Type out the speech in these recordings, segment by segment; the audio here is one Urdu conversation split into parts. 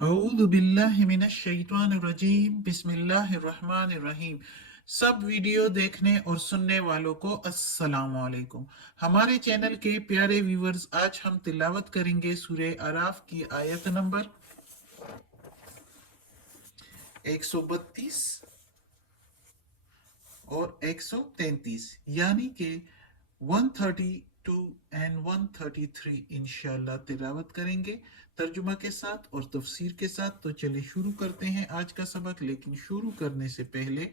اعوذ باللہ من الشیطان الرجیم بسم اللہ الرحمن الرحیم۔ سب ویڈیو دیکھنے اور سننے والوں کو السلام علیکم۔ ہمارے چینل کے پیارے ویورز، آج ہم تلاوت کریں گے سورہ اعراف کی آیت نمبر 132 اور 133، یعنی کہ 132 and 133 انشاءاللہ تلاوت کریں گے ترجمہ کے ساتھ اور تفسیر کے ساتھ۔ تو چلے شروع کرتے ہیں آج کا سبق، لیکن شروع کرنے سے پہلے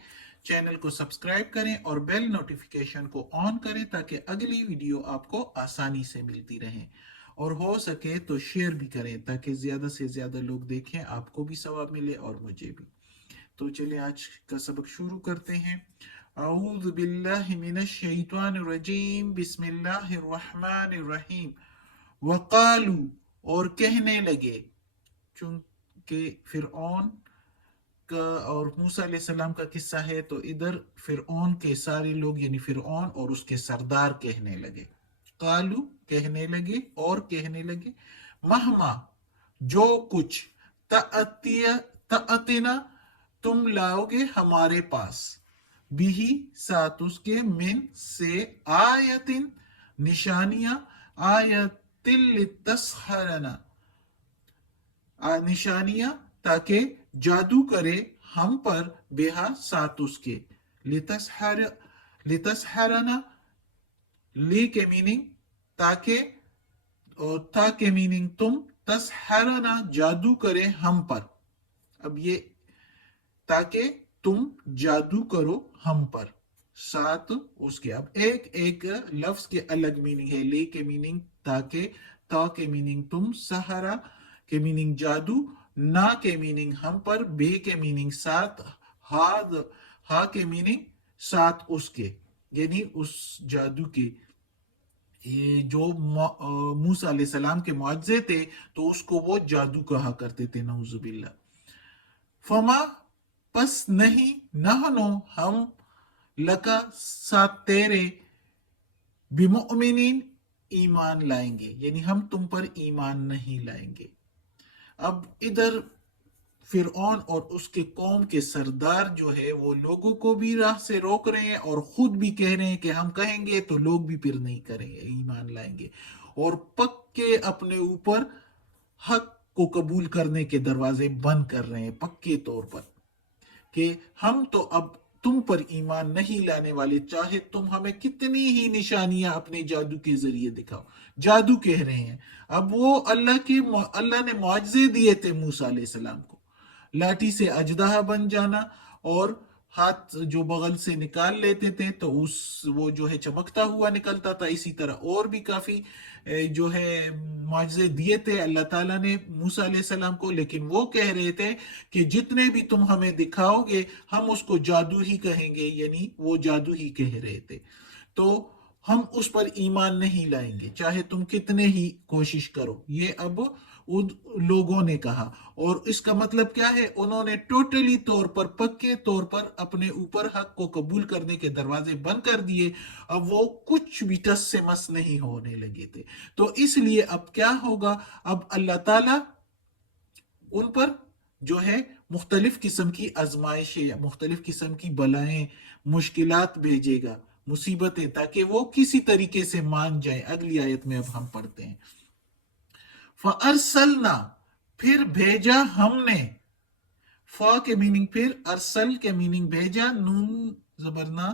چینل کو سبسکرائب کریں اور بیل نوٹیفیکیشن کو آن کریں تاکہ اگلی ویڈیو آپ کو آسانی سے ملتی رہیں، اور ہو سکے تو شیئر بھی کریں تاکہ زیادہ سے زیادہ لوگ دیکھیں، آپ کو بھی ثواب ملے اور مجھے بھی۔ تو چلے آج کا سبق شروع کرتے ہیں۔ اعوذ باللہ من الشیطان الرجیم بسم اللہ الرحمن الرحیم۔ وقالو، اور کہنے لگے، چونکہ فرعون کا اور موسیٰ علیہ السلام کا قصہ ہے تو ادھر فرعون کے سارے لوگ یعنی فرعون اور اس کے سردار کہنے لگے۔ قالو، کہنے لگے اور کہنے لگے، مہما، جو کچھ، تأتینا، تم لاؤ گے ہمارے پاس، بھی، ساتھ اس کے، من، سے، آیتن، نشانیاں، آیتن لتسحرنا، نشانیاں تاکہ جادو کرے ہم پر، بہا، ساتھ اس کے، لتسحرنا، لی کے میننگ تاکہ، اور تا کے میننگ تم، تسحرنا جادو کرے ہم پر۔ اب یہ تاکہ تم جادو کرو ہم پر، ساتھ اس کے۔ اب ایک ایک لفظ کے الگ میننگ ہے۔ لے کے میننگ تاکہ، تا کے میننگ تم، سہارا کے میننگ جادو، نا کے میننگ ہم پر، بے کے میننگ ساتھ، ہا کے میننگ ساتھ اس کے، یعنی اس جادو کے۔ یہ جو موسیٰ علیہ السلام کے معجزے تھے تو اس کو وہ جادو کہا کرتے تھے، نعوذ باللہ۔ فما، پس نہیں، نحنو، ہم، لکا، ساتھ تیرے، بمؤمنین، ایمان لائیں گے، یعنی ہم تم پر ایمان نہیں لائیں گے۔ اب ادھر فرعون اور اس کے قوم کے سردار جو ہے وہ لوگوں کو بھی راہ سے روک رہے ہیں اور خود بھی کہہ رہے ہیں کہ ہم کہیں گے تو لوگ بھی پھر نہیں کریں گے، ایمان لائیں گے، اور پکے اپنے اوپر حق کو قبول کرنے کے دروازے بند کر رہے ہیں پکے طور پر، کہ ہم تو اب تم پر ایمان نہیں لانے والے، چاہے تم ہمیں کتنی ہی نشانیاں اپنے جادو کے ذریعے دکھاؤ۔ جادو کہہ رہے ہیں۔ اب وہ اللہ نے معجزے دیے تھے موسیٰ علیہ السلام کو، لاٹھی سے اژدہا بن جانا، اور ہاتھ جو بغل سے نکال لیتے تھے تو وہ جو ہے چمکتا ہوا نکلتا تھا۔ اسی طرح اور بھی کافی جو ہے معجزے دیے تھے اللہ تعالیٰ نے موسیٰ علیہ السلام کو، لیکن وہ کہہ رہے تھے کہ جتنے بھی تم ہمیں دکھاؤ گے ہم اس کو جادو ہی کہیں گے، یعنی وہ جادو ہی کہہ رہے تھے، تو ہم اس پر ایمان نہیں لائیں گے چاہے تم کتنے ہی کوشش کرو۔ یہ اب ان لوگوں نے کہا، اور اس کا مطلب کیا ہے؟ انہوں نے ٹوٹلی طور پر، پکے طور پر اپنے اوپر حق کو قبول کرنے کے دروازے بند کر دیے۔ اب وہ کچھ بھی ٹس سے مس نہیں ہونے لگے تھے۔ تو اس لیے اب کیا ہوگا؟ اب اللہ تعالیٰ ان پر جو ہے مختلف قسم کی آزمائشیں یا مختلف قسم کی بلائیں، مشکلات بھیجے گا، مصیبتیں، تاکہ وہ کسی طریقے سے مان جائیں۔ اگلی آیت میں اب ہم پڑھتے ہیں، فَأَرْسَلْنَا، پھر بھیجا ہم نے، فا کے میننگ پھر، ارسل کے میننگ بھیجا، نون زبرنا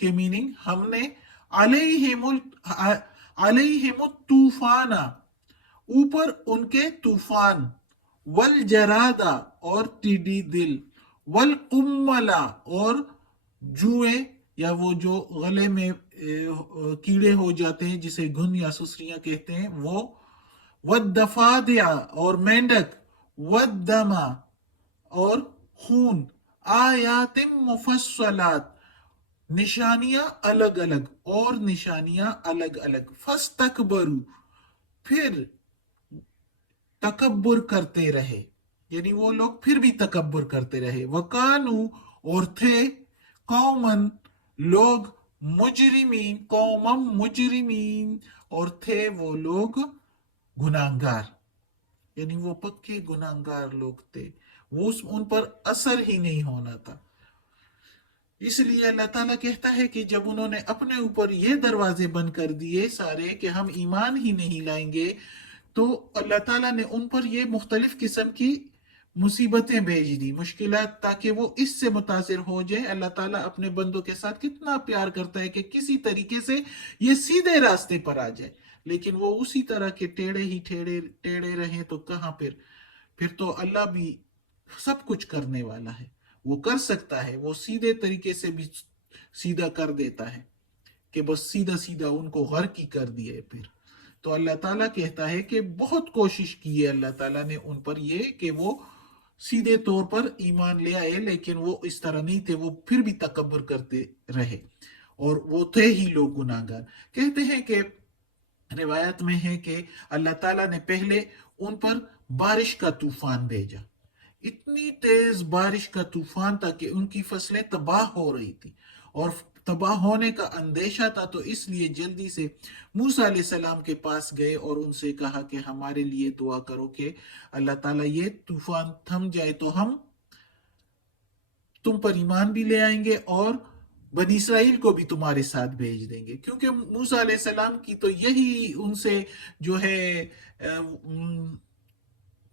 کے میننگ ہم نے، علیہم الطوفان، اوپر ان کے طوفان، والجرادہ، اور ٹیڈی دل، والقمل، اور جوئے یا وہ جو گلے میں کیڑے ہو جاتے ہیں جسے گھن یا سسریاں کہتے ہیں وہ، والدفادع، اور مینڈک، والدم، اور خون، آیات مفصلات، نشانیاں الگ الگ، اور نشانیاں الگ الگ، فاستکبروا، پھر تکبر کرتے رہے، یعنی وہ لوگ پھر بھی تکبر کرتے رہے، وَقَانُوا، اور تھے، قومن، لوگ، مجرمین، قومم مجرمین، اور تھے وہ لوگ گناہگار۔ یعنی وہ پکے گناہگار لوگ تھے، وہ ان پر اثر ہی نہیں ہونا تھا۔ اس لیے اللہ تعالیٰ کہتا ہے کہ جب انہوں نے اپنے اوپر یہ دروازے بند کر دیے سارے کہ ہم ایمان ہی نہیں لائیں گے، تو اللہ تعالیٰ نے ان پر یہ مختلف قسم کی مصیبتیں بھیج دی، مشکلات، تاکہ وہ اس سے متاثر ہو جائے اللہ تعالیٰ اپنے بندوں کے ساتھ کتنا پیار کرتا ہے کہ کسی طریقے سے یہ سیدھے راستے پر آ جائے۔ لیکن وہ اسی طرح کے ٹیڑے ہی ٹیڑے رہیں تو کہاں پھر تو اللہ بھی سب کچھ کرنے والا ہے، وہ کر سکتا ہے، وہ سیدھے طریقے سے بھی سیدھا کر دیتا ہے کہ بس سیدھا سیدھا ان کو غرق ہی کر دیا۔ پھر تو اللہ تعالیٰ کہتا ہے کہ بہت کوشش کی ہے اللہ تعالیٰ نے ان پر یہ کہ وہ سیدھے طور پر ایمان لے آئے، لیکن وہ اس طرح نہیں تھے، وہ پھر بھی تکبر کرتے رہے، اور وہ تھے ہی لوگ گناہ گار۔ کہتے ہیں کہ روایت میں ہے کہ اللہ تعالیٰ نے پہلے ان پر بارش کا طوفان بھیجا، اتنی تیز بارش کا طوفان تھا کہ ان کی فصلیں تباہ ہو رہی تھی، اور تباہ ہونے کا اندیشہ تھا، تو اس لیے جلدی سے موسیٰ علیہ السلام کے پاس گئے اور ان سے کہا کہ ہمارے لیے دعا کرو کہ اللہ تعالیٰ یہ طوفان تھم جائے تو ہم تم پر ایمان بھی لے آئیں گے اور بنی اسرائیل کو بھی تمہارے ساتھ بھیج دیں گے، کیونکہ موسیٰ علیہ السلام کی تو یہی ان سے جو ہے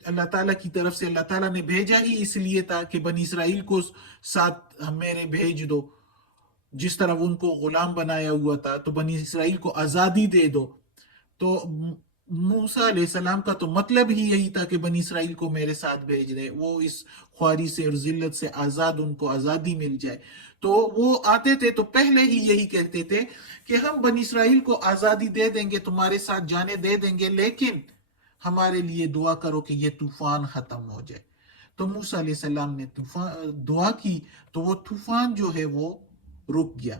اللہ تعالیٰ کی طرف سے اللہ تعالیٰ نے بھیجا ہی اس لیے تھا کہ بنی اسرائیل کو ساتھ میرے بھیج دو، جس طرح ان کو غلام بنایا ہوا تھا تو بنی اسرائیل کو آزادی دے دو۔ تو موسیٰ علیہ السلام کا تو مطلب ہی یہی تھا کہ بنی اسرائیل کو میرے ساتھ بھیج دے، وہ اس خواری سے اور ذلت سے آزاد، ان کو آزادی مل جائے۔ تو وہ آتے تھے تو پہلے ہی یہی کہتے تھے کہ ہم بنی اسرائیل کو آزادی دے دیں گے، تمہارے ساتھ جانے دے دیں گے، لیکن ہمارے لیے دعا کرو کہ یہ طوفان ختم ہو جائے۔ تو موسیٰ علیہ السلام نے دعا کی تو وہ طوفان جو ہے وہ رک گیا،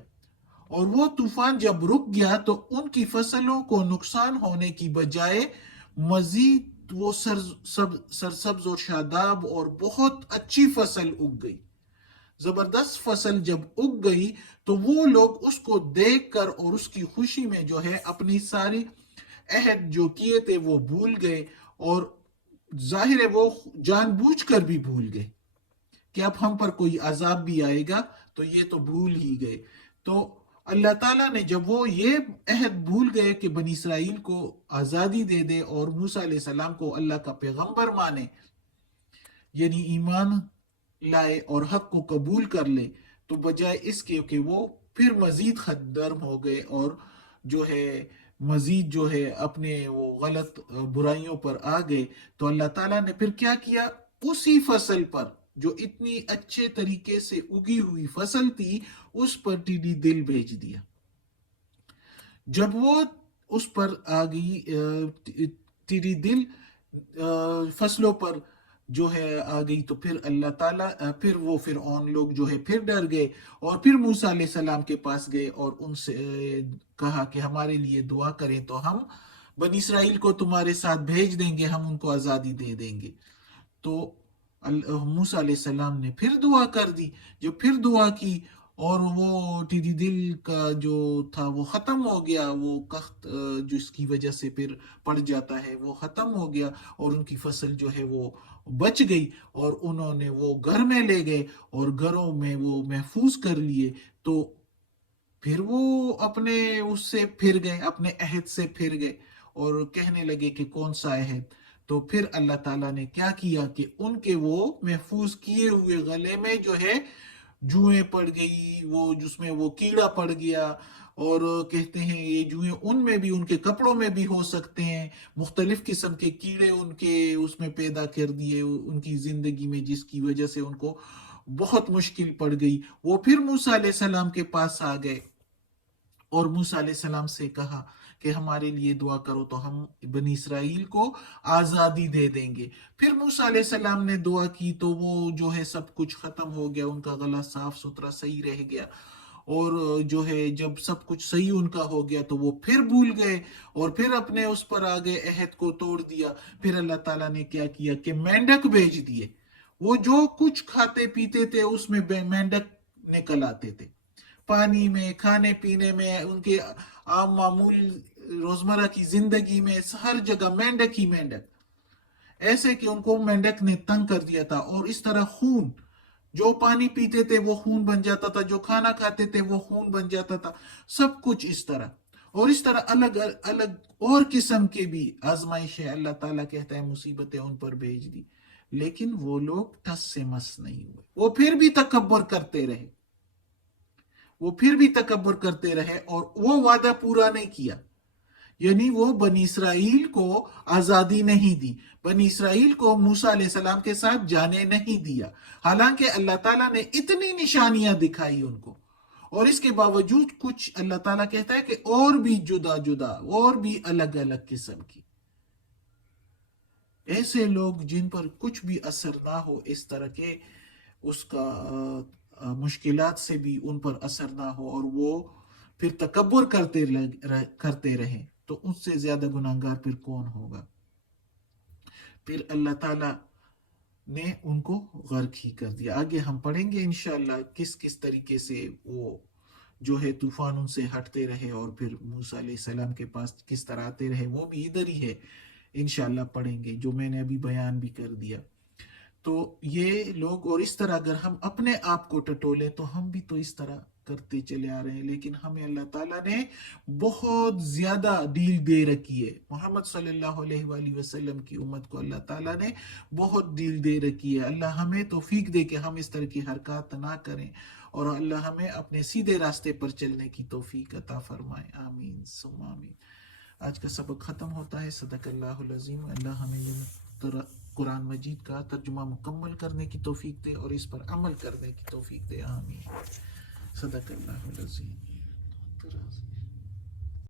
اور وہ طوفان جب رک گیا تو ان کی فصلوں کو نقصان ہونے کی بجائے مزید وہ سرسبز اور شاداب اور بہت اچھی فصل اگ گئی، زبردست فصل جب اگ گئی تو وہ لوگ اس کو دیکھ کر اور اس کی خوشی میں جو ہے اپنی ساری عہد جو کیے تھے وہ بھول گئے، اور ظاہر ہے وہ جان بوجھ کر بھی بھول گئے کہ اب ہم پر کوئی عذاب بھی آئے گا، تو یہ تو بھول ہی گئے۔ تو اللہ تعالیٰ نے جب وہ یہ عہد بھول گئے کہ بنی اسرائیل کو آزادی دے دے اور موسیٰ علیہ السلام کو اللہ کا پیغمبر مانے، یعنی ایمان لائے اور حق کو قبول کر لے، تو بجائے اس کے کہ وہ پھر مزید خود درم ہو گئے اور جو ہے مزید جو ہے اپنے وہ غلط برائیوں پر آ گئے، تو اللہ تعالیٰ نے پھر کیا کیا، اسی فصل پر جو اتنی اچھے طریقے سے اگی ہوئی فصل تھی اس پر ٹیڈی دل بھیج دیا۔ جب وہ اس پر آ گئی ٹیڈی دل فصلوں پر جو ہے آ گئی، تو پھر اللہ تعالیٰ پھر وہ فرعون لوگ جو ہے پھر ڈر گئے، اور پھر موسیٰ علیہ السلام کے پاس گئے اور ان سے کہا کہ ہمارے لیے دعا کریں تو ہم بنی اسرائیل کو تمہارے ساتھ بھیج دیں گے، ہم ان کو آزادی دے دیں گے۔ تو موسیٰ علیہ السلام نے پھر دعا کر دی، جو پھر دعا کی اور وہ ٹیڈی دل کا جو تھا وہ ختم ہو گیا، وہ کخت جس کی وجہ سے پھر پڑ جاتا ہے وہ ختم ہو گیا، اور ان کی فصل جو ہے وہ بچ گئی، اور انہوں نے وہ گھر میں لے گئے اور گھروں میں وہ محفوظ کر لیے۔ تو پھر وہ اپنے اس سے پھر گئے، اپنے عہد سے پھر گئے اور کہنے لگے کہ کون سا عہد؟ تو پھر اللہ تعالیٰ نے کیا کیا کہ ان کے وہ محفوظ کیے ہوئے گلے میں جو ہے جوئیں پڑ گئی، وہ جس میں وہ کیڑا پڑ گیا، اور کہتے ہیں یہ جوئیں ان میں بھی، ان کے کپڑوں میں بھی ہو سکتے ہیں، مختلف قسم کے کیڑے ان کے اس میں پیدا کر دیے ان کی زندگی میں، جس کی وجہ سے ان کو بہت مشکل پڑ گئی۔ وہ پھر موسیٰ علیہ السلام کے پاس آ گئے اور موسیٰ علیہ السلام سے کہا کہ ہمارے لیے دعا کرو تو ہم بنی اسرائیل کو آزادی دے دیں گے۔ پھر موسیٰ علیہ السلام نے دعا کی تو وہ جو ہے سب کچھ ختم ہو گیا، ان کا گلا صاف ستھرا صحیح رہ گیا، اور جو ہے جب سب کچھ صحیح ان کا ہو گیا تو وہ پھر بھول گئے اور پھر اپنے اس پر آگے عہد کو توڑ دیا۔ پھر اللہ تعالیٰ نے کیا کیا کہ مینڈک بھیج دیے، وہ جو کچھ کھاتے پیتے تھے اس میں مینڈک نکل آتے تھے، پانی میں، کھانے پینے میں، ان کے عام معمول روزمرہ کی زندگی میں، ہر جگہ مینڈک ہی مینڈک۔ ایسے کہ ان کو مینڈک نے تنگ کر دیا تھا، اور اس طرح خون، جو پانی پیتے تھے وہ خون بن جاتا تھا، جو کھانا کھاتے تھے وہ خون بن جاتا تھا، سب کچھ اس طرح، اور اس طرح الگ الگ اور قسم کے بھی آزمائشیں اللہ تعالیٰ کہتا ہے مصیبتیں ان پر بھیج دی، لیکن وہ لوگ ٹس سے مس نہیں ہوئے، وہ پھر بھی تکبر کرتے رہے، وہ پھر بھی تکبر کرتے رہے اور وہ وعدہ پورا نہیں کیا، یعنی وہ بنی اسرائیل کو آزادی نہیں دی، بنی اسرائیل کو موسیٰ علیہ السلام کے ساتھ جانے نہیں دیا، حالانکہ اللہ تعالیٰ نے اتنی نشانیاں دکھائی ان کو، اور اس کے باوجود کچھ اللہ تعالیٰ کہتا ہے کہ اور بھی جدا جدا اور بھی الگ الگ قسم کی، ایسے لوگ جن پر کچھ بھی اثر نہ ہو اس طرح کے، اس کا مشکلات سے بھی ان پر اثر نہ ہو، اور وہ پھر تکبر کرتے رہیں، تو اس سے زیادہ گناہگار پھر کون ہوگا؟ پھر اللہ تعالیٰ نے ان کو غرق ہی کر دیا۔ آگے ہم پڑھیں گے انشاءاللہ کس کس طریقے سے وہ جو ہے طوفان ان سے ہٹتے رہے، اور پھر موسیٰ علیہ السلام کے پاس کس طرح آتے رہے، وہ بھی ادھر ہی ہے، انشاءاللہ پڑھیں گے، جو میں نے ابھی بیان بھی کر دیا۔ تو یہ لوگ، اور اس طرح اگر ہم اپنے آپ کو ٹٹولیں تو ہم بھی تو اس طرح کرتے چلے آ رہے ہیں، لیکن ہمیں اللہ تعالیٰ نے بہت زیادہ ڈیل دے رکھی ہے، محمد صلی اللہ علیہ وآلہ وسلم کی امت کو اللہ تعالیٰ نے بہت ڈیل دے رکھی ہے۔ اللہ ہمیں توفیق دے کہ ہم اس طرح کی حرکات نہ کریں، اور اللہ ہمیں اپنے سیدھے راستے پر چلنے کی توفیق عطا فرمائے، آمین ثم آمین۔ آج کا سبق ختم ہوتا ہے، صدق اللہ العظیم۔ اللہ ہمیں یہ قرآن مجید کا ترجمہ مکمل کرنے کی توفیق دے اور اس پر عمل کرنے کی توفیق دے، آمین، صدق اللہ العظیم۔